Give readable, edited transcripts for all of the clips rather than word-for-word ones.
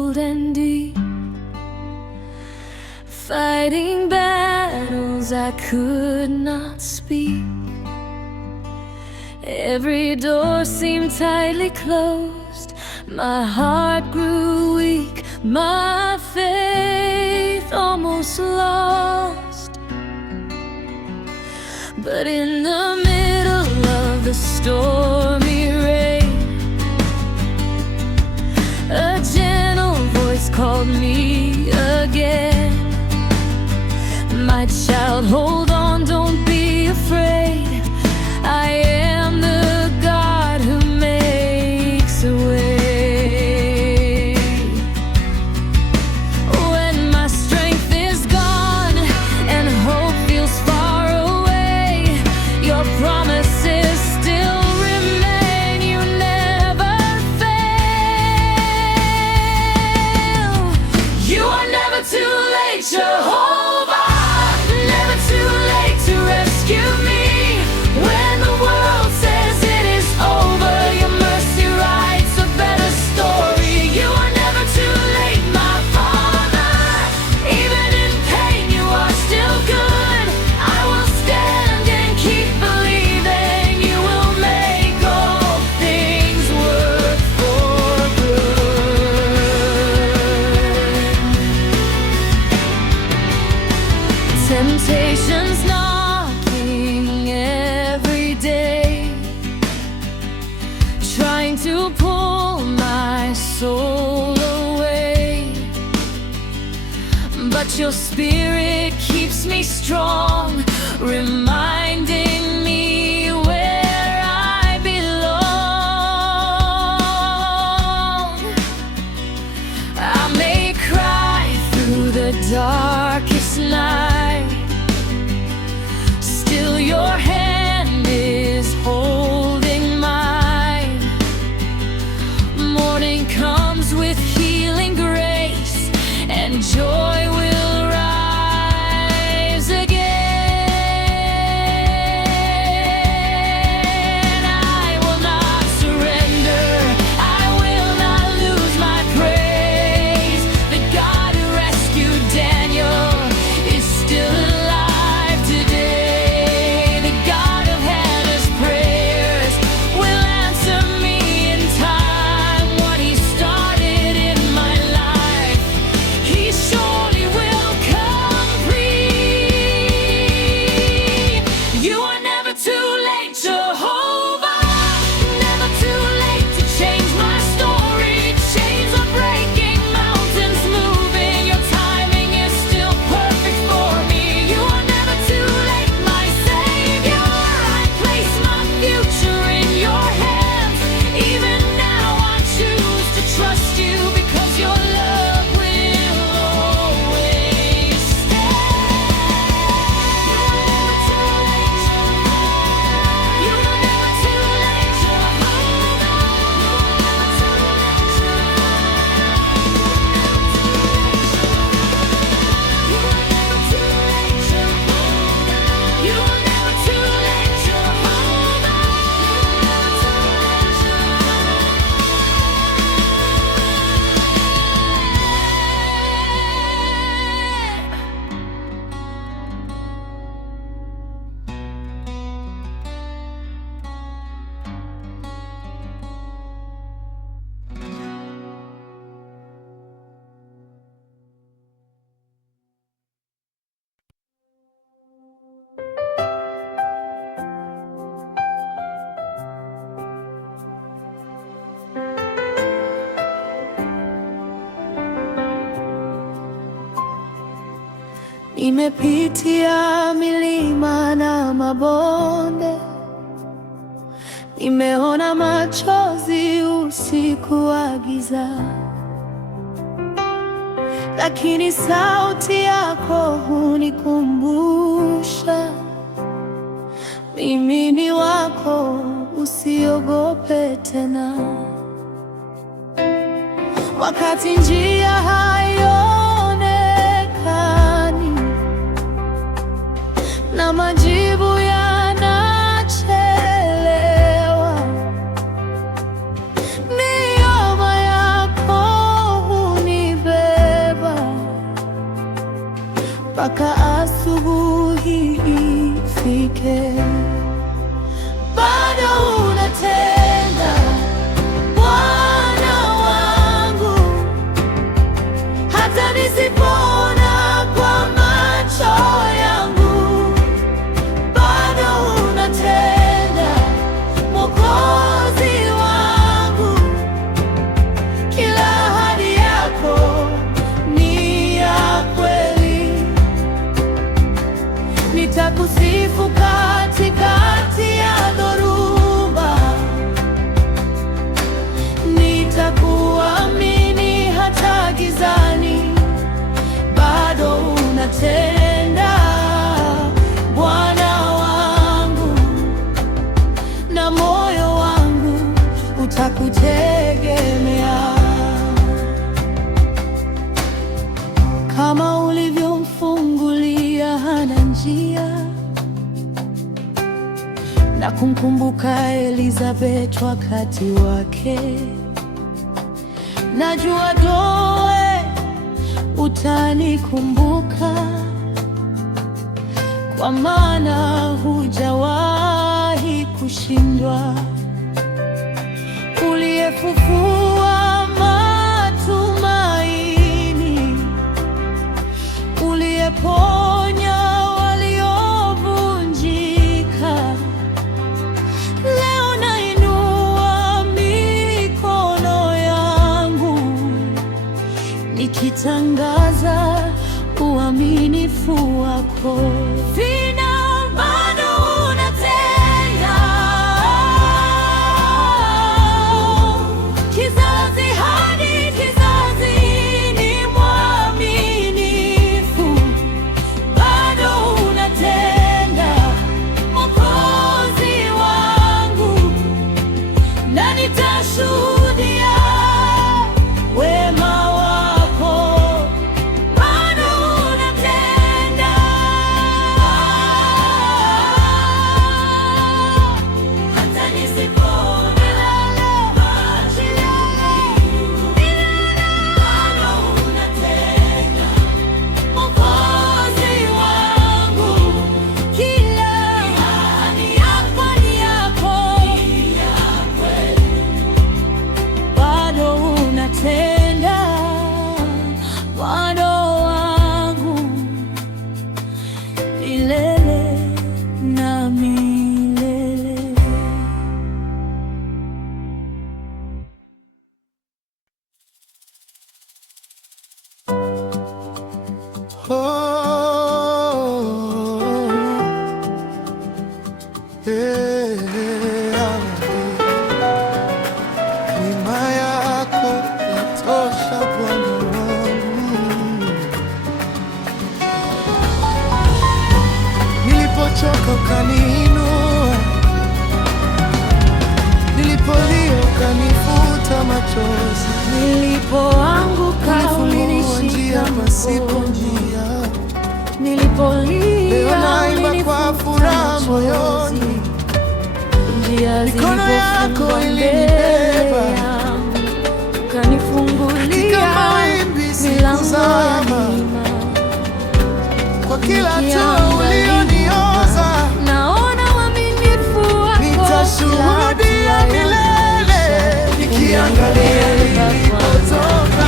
bold and deep, fighting battles I could not speak. Every door seemed tightly closed, my heart grew weak, my faith almost lost. But in the middle of the stormy rain, a gentle voice called me again. My child, hold on, don't be afraid. I am the God who makes a way. When my strength is gone and hope feels far away, your promises still remain. You never fail. You are never too late, Jehovah. Never too late to rescue me. When the world says it is over, your mercy writes a better story. You are never too late, my Father. Even in pain, you are still good. I will stand and keep believing. You will make all things work for good. Temptations knocking every day, trying to pull my soul away. But your spirit keeps me strong, reminding me where I belong. I may cry through the darkest night, still your hand is holding mine. Morning comes with healing grace, and joy will rise again. I will not surrender, I will not lose my praise. The God who rescued Daniel is still alive today. The God of heaven's prayers will answer me in time. What he started in my life, he surely will complete. You are never too late, Jehovah. Never too late to change my story. Chains are breaking, mountains moving. Your timing is still perfect for me. You are never too late, my Savior. I place my future in your hands. Even now I choose to trust you, because your love will always stand. You are never too late, Jehovah. You are never too late, Jehovah. You are never too late, Jehovah. Nimepitia milima na mabonde, nimeona machozi usiku wa giza, lakini sauti yako hunikumbusha mimi ni wako, usiogope tena. Wakati njia haionekani na majibu yanachelewa, neema yako mpaka asubuhi ifike. Bado unatenda Bwana wangu, hata nisipoona kwa macho yangu. Bado unatenda Mwokozi wangu, kila ahadi yako ni ya kweli. Nitakusifu katikati ya dhoruba, nitakuamini hata gizani. Bado unatenda Bwana wangu, na moyo wangu utakutegemea. Kama ulivyomfungulia Hana njia na kumkumbuka Elizabeth wakati wake, najua doe utanikumbuka, kwa maana hujawahi kushindwa. Uliyefufua matumaini, uliyeponya waliovunjika, leo nainua mikono yangu nikitangaza uaminifu wako. Bado unatenda, kizazi hadi kizazi ni mwaminifu. Bado unatenda Mwokozi wangu, na nitashuhudia wema wako. Bado unatenda, hata nisipoona macho yangu. Bado unatenda Mwokozi wangu, kila ahadi yako ni yako. Bado unatenda Bwana wangu, milele na milele. Oh, yeah. Neema yako yatosha Bwana wangu. Nilipochoka ukaniinua, nilipolia ukanifuta machozi, Nilipoanguka ulifungua njia ulinishika pasipo mkono, njia. Leo nilipolia naimba kwa furaha ulinifuta moyoni, machozi. Njia mikono yako zilipofungwa mbele ilinibeba, yangu, ukanifungulia katika mawimbi milango ya sikuzama. neema. Kwa kila hatua Nikiangalia ulioniongoza, naona uaminifu wako, nitashuhudia kila hatua milele. yangu. Nikiangalia nilipotoka,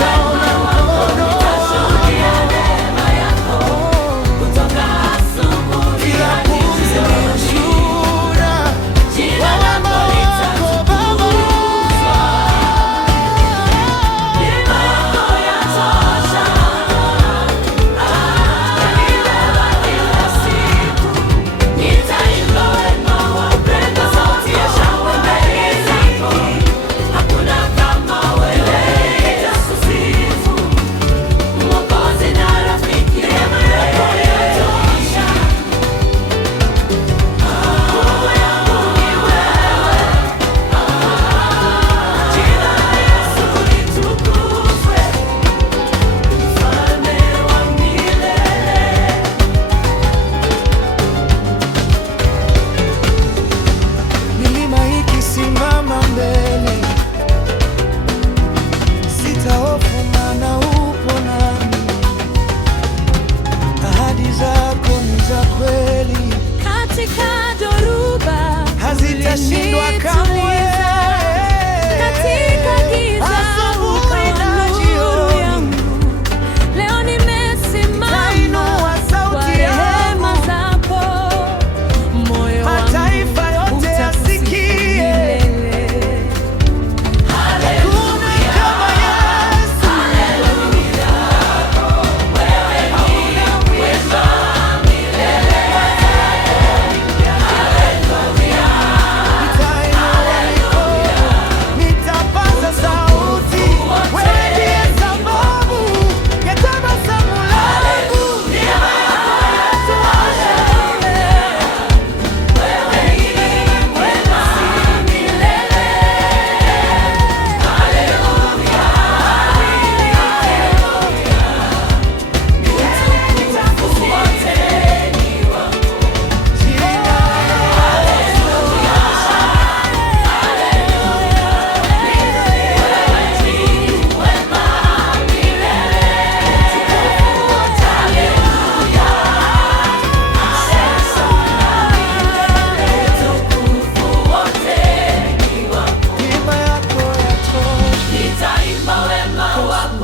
naona mkono wako. Kila pumzi ni ushuhuda wa wema wako.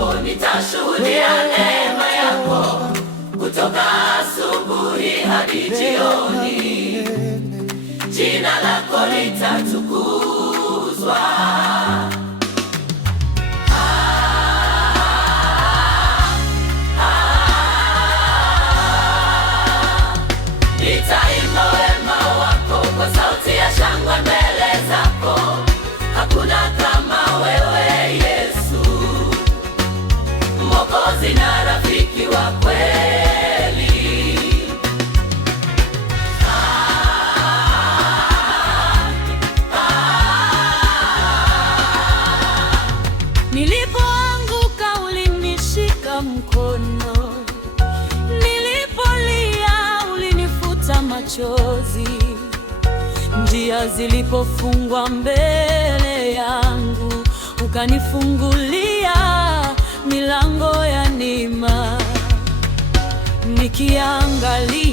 wako, nitashuhudia neema yako kutoka asubuhi hadi jioni. Jina lako litatukuzwa. Nitaimba wema wako kwa sauti ya shangwe mbele zako. Hakuna kama wewe Yesu, Mwokozi na rafiki wa kweli. Nilipoanguka ulinishika mkono, nilipolia ulinifuta machozi. Njia zilipofungwa mbele yangu, ukanifungulia milango ya neema. Nikiangalia